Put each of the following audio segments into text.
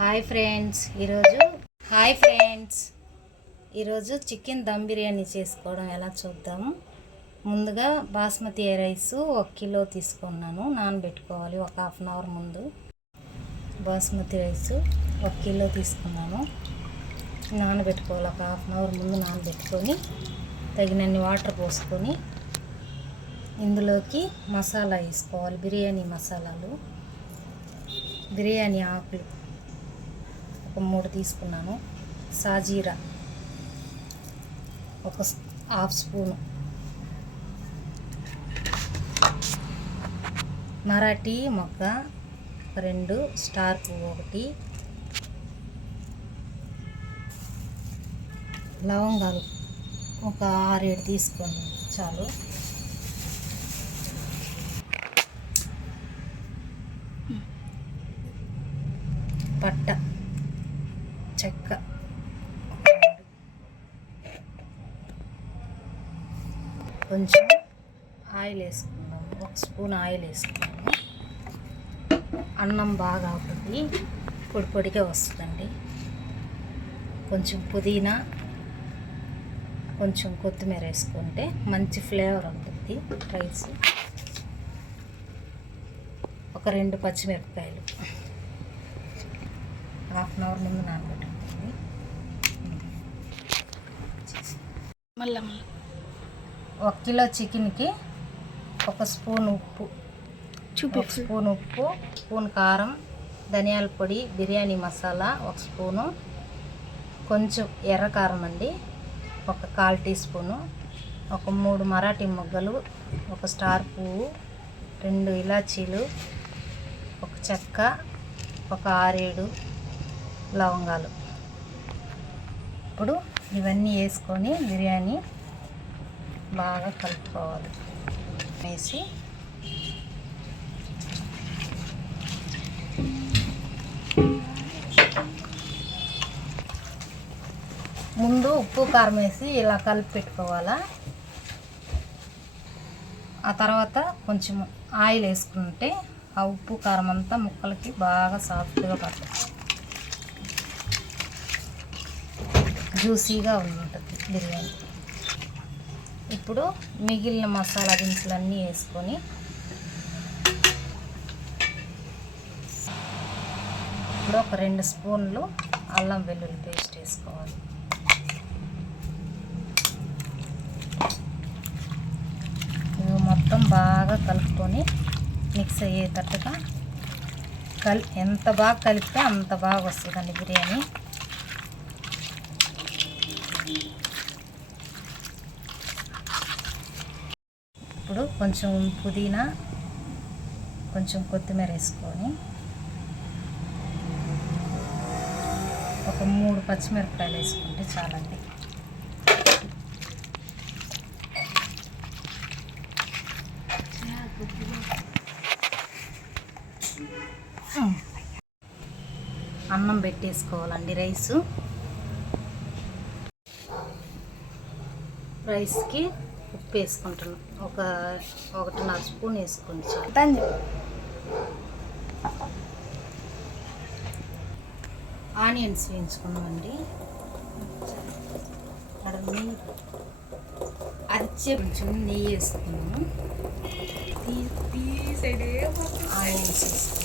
Hi friends, ఈరోజు chicken dum biryani చేసుకోవడం ఎలా చూద్దాము. ముందుగా బాస్మతి రైస్ 1 కిలో తీసుకున్నాను. నానబెట్టుకోవాలి ఒక హాఫ్ అన్ అవర్ ముందు. బాస్మతి రైస్ 1 కిలో తీసుకున్నాను. నానబెట్టుకోవాలి ఒక హాఫ్ అన్ అవర్ ముందు. నానబెట్టుకొని తగినన్ని వాటర్ పోసుకొని ఇందులోకి మసాలా వేసుకోవాలి. బిర్యానీ మసాలాలు, బిర్యానీ ఆకులు ఒక 3 తీసుకున్నాను. సాజీరా ఒక హాఫ్ స్పూను, మరాఠీ మొగ్గ 2, స్టార్ పువ్వు 1, లవంగాలు ఒక 6-7 తీసుకోండి చాలు. పట్ట, చెక్క, కొంచెం ఆయిల్ వేసుకున్నాము. 1 స్పూన్ ఆయిల్ వేసుకున్నాము. అన్నం బాగా అవుతుంది, పొడి పొడిగా వస్తుందండి. కొంచెం పుదీనా, కొంచెం కొత్తిమీర వేసుకుంటే మంచి ఫ్లేవర్ ఉంటుంది రైస్. ఒక 2 పచ్చిమిరపకాయలు హాఫ్ అన్ అవర్ ముందు నానబెట్టుకోండి. మళ్ళీ 1 కిలో చికెన్కి 1 స్పూన్ ఉప్పు, 1 స్పూన్ కారం, ధనియాల పొడి, బిర్యానీ మసాలా 1 స్పూను, కొంచెం ఎర్ర కారం అండి 1/4 టీ స్పూను, ఒక 3 మరాఠీ మొగ్గలు, 1 స్టార్ పువ్వు, 2 ఇలాచీలు, 1 చెక్క, ఒక 6-7 లవంగాలు. ఇప్పుడు ఇవన్నీ వేసుకొని బిర్యానీ బాగా కలుపుకోవాలి. వేసి ముందు ఉప్పు కారం వేసి ఇలా కలిపి పెట్టుకోవాలా. ఆ తర్వాత కొంచెం ఆయిల్ వేసుకుంటే ఆ ఉప్పు కారం అంతా ముక్కలకి బాగా సాఫ్ట్గా పడుతుంది, జ్యూసీగా ఉంటుంది బిర్యానీ. ఇప్పుడు మిగిలిన మసాలా దినుసులన్నీ వేసుకొని ఇప్పుడు ఒక 2 స్పూన్లు అల్లం వెల్లుల్లి పేస్ట్ వేసుకోవాలి. ఇవి మొత్తం బాగా కలుపుకొని మిక్స్ అయ్యేటట్టుగా ఎంత బాగా కలిపితే అంత బాగా వస్తుందండి బిర్యానీ. ఇప్పుడు కొంచెం పుదీనా, కొంచెం కొత్తిమీర వేసుకొని ఒక 3 పచ్చిమిరపకాయలు వేసుకుంటే చాలండి. అన్నం పెట్టేసుకోవాలండి. రైస్కి ఉప్పు వేసుకుంటున్నాం. ఒక 1.5 స్పూన్ వేసుకోండి చాలు. ఆనియన్స్ వేయించుకున్నామండి. అరిచే కొంచెం నెయ్యి వేసుకున్నాము. ఆనియన్స్ వేసుకున్నాము.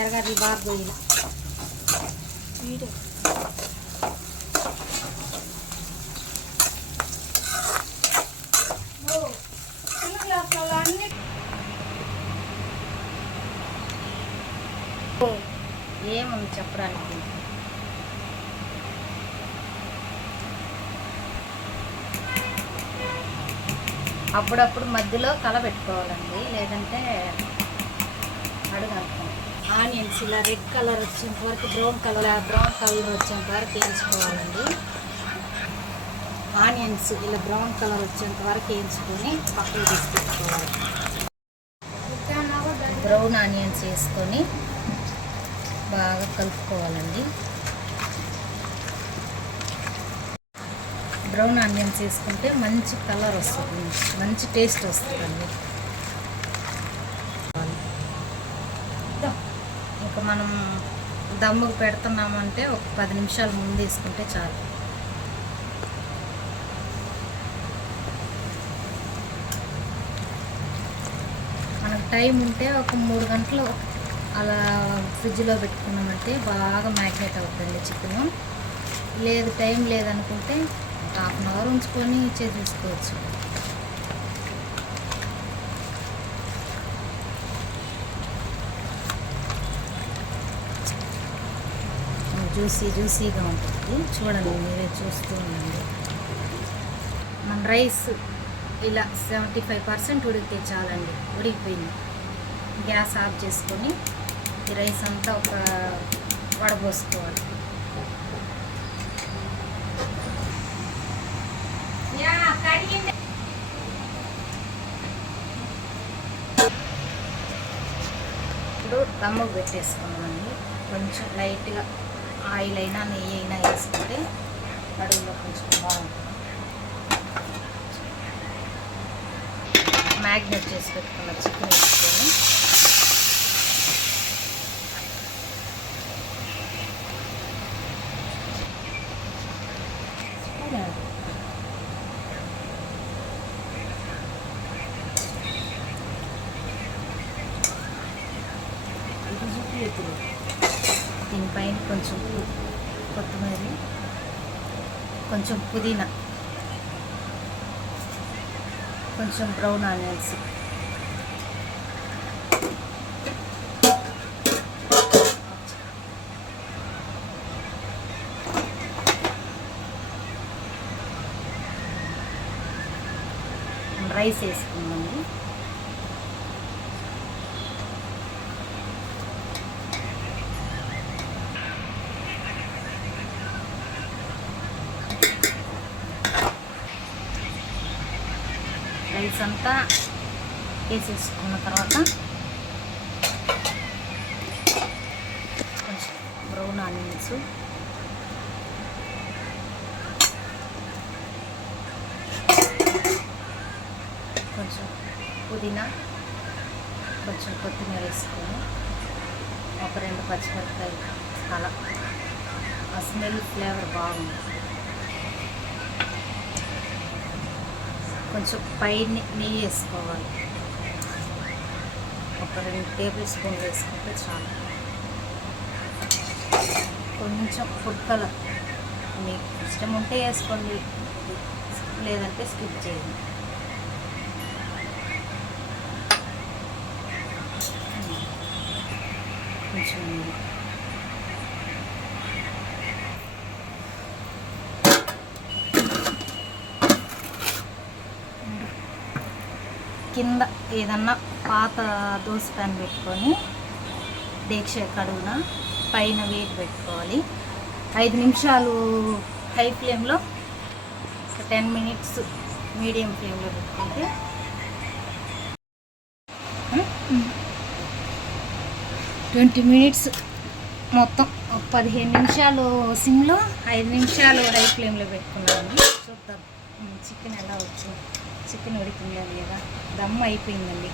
ఎరగడ్డలు బాగా పోయిన ఏముంది చెప్పడానికి. అప్పుడప్పుడు మధ్యలో కలబెట్టుకోవాలండి, లేదంటే అడుగంటాం. ఆనియన్స్ ఇలా రెడ్ కలర్ వచ్చేంత వరకు, బ్రౌన్ కలర్ వచ్చేంత వరకు వేయించుకోవాలండి. ఆనియన్స్ ఇలా బ్రౌన్ కలర్ వచ్చేంత వరకు వేయించుకొని పక్కన తీసుకెట్టుకోవాలి. బ్రౌన్ ఆనియన్స్ వేసుకొని బాగా కలుపుకోవాలండి. బ్రౌన్ ఆనియన్స్ వేసుకుంటే మంచి కలర్ వస్తుంది, మంచి టేస్ట్ వస్తుందండి. ఇంకా మనం దమ్ముకు పెడుతున్నామంటే ఒక 10 నిమిషాలు ముందు వేసుకుంటే చాలు. మనకు టైం ఉంటే ఒక 3 గంటలు అలా ఫ్రిడ్జ్లో పెట్టుకున్నామంటే బాగా మ్యాగ్నేట్ అవుతుంది చికెను. లేదు టైం లేదనుకుంటే హాఫ్ అన్ అవర్ ఉంచుకొని చేసేసుకోవచ్చు. జ్యూసీగా ఉంటుంది. చూడండి, మీరే చూస్తూ ఉండండి. మన రైస్ ఇలా 75% ఉడికితే చాలండి. ఉడికిపోయింది. గ్యాస్ ఆఫ్ చేసుకొని ఈ రైస్ అంతా ఒక వడబోసుకోవాలి. ఇప్పుడు దమ్ముకు పెట్టేసుకున్నామండి. కొంచెం లైట్గా ఆయిల్ అయినా నెయ్యి అయినా వేసుకుంటే అడుగులో కొంచెం బాగుంటుంది. మ్యాగ్నేట్ చేసి పెట్టుకున్న చికెన్ వేసుకొని దీనిపైన కొంచెం కొత్తిమీర, కొంచెం పుదీనా, కొంచెం బ్రౌన్ ఆనియన్స్, రైస్ వేసుకున్నాము. రైస్ అంతా వేసేసుకున్న తర్వాత కొంచెం బ్రౌన్ ఆనియన్స్, కొంచెం పుదీనా, కొంచెం కొత్తిమీర వేసుకొని ఒక 2 పచ్చిమిరపకాయలు, అలా ఆ స్మెల్ ఫ్లేవర్ బాగుంది. కొంచెం పైన నెయ్యి వేసుకోవాలి. ఒక 2 టేబుల్ స్పూన్లు వేసుకుంటే చాలు. కొంచెం ఫుడ్ కలర్ మీకు ఇష్టం ఉంటే వేసుకోండి, లేదంటే స్కిప్ చేయండి. కొంచెం కింద ఏదన్నా పాత దోశ ప్యాన్ పెట్టుకొని డేక్ష కడుగున పైన వేడి పెట్టుకోవాలి. 5 నిమిషాలు హై ఫ్లేమ్లో, 10 మినిట్స్ మీడియం ఫ్లేమ్లో పెట్టుకుంటే 20 మినిట్స్ మొత్తం 15 నిమిషాలు సిమ్లో, 5 నిమిషాలు హై ఫ్లేమ్లో పెట్టుకున్నాము. చూద్దాం చికెన్ ఎలా వచ్చింది. చికెన్ ఉడికిందా లేదా? దమ్ అయిపోయిందండి.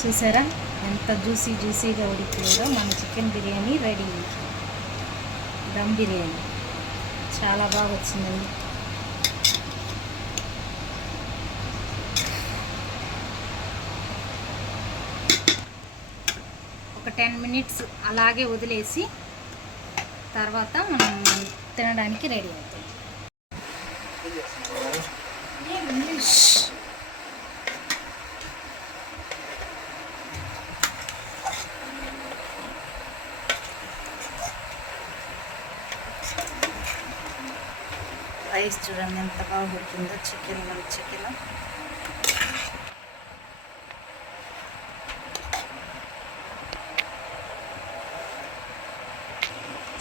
చూసారా ఎంత జ్యూసీగా ఉడికిందో. మన చికెన్ బిర్యానీ రెడీ. దమ్ బిర్యానీ చాలా బాగా వచ్చిందండి. ఒక 10 మినిట్స్ అలాగే వదిలేసి తర్వాత మనం తినడానికి రెడీ అవుతుంది. రైస్ చూడండి ఎంత బాగా ఉడికిందో. చికెన్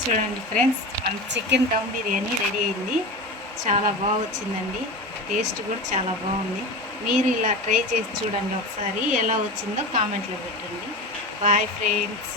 చూడండి ఫ్రెండ్స్, మన చికెన్ దమ్ బిర్యానీ రెడీ అయింది. చాలా బాగా వచ్చిందండి. టేస్ట్ కూడా చాలా బాగుంది. మీరు ఇలా ట్రై చేసి చూడండి ఒకసారి. ఎలా వచ్చిందో కామెంట్లో పెట్టండి. Bye friends.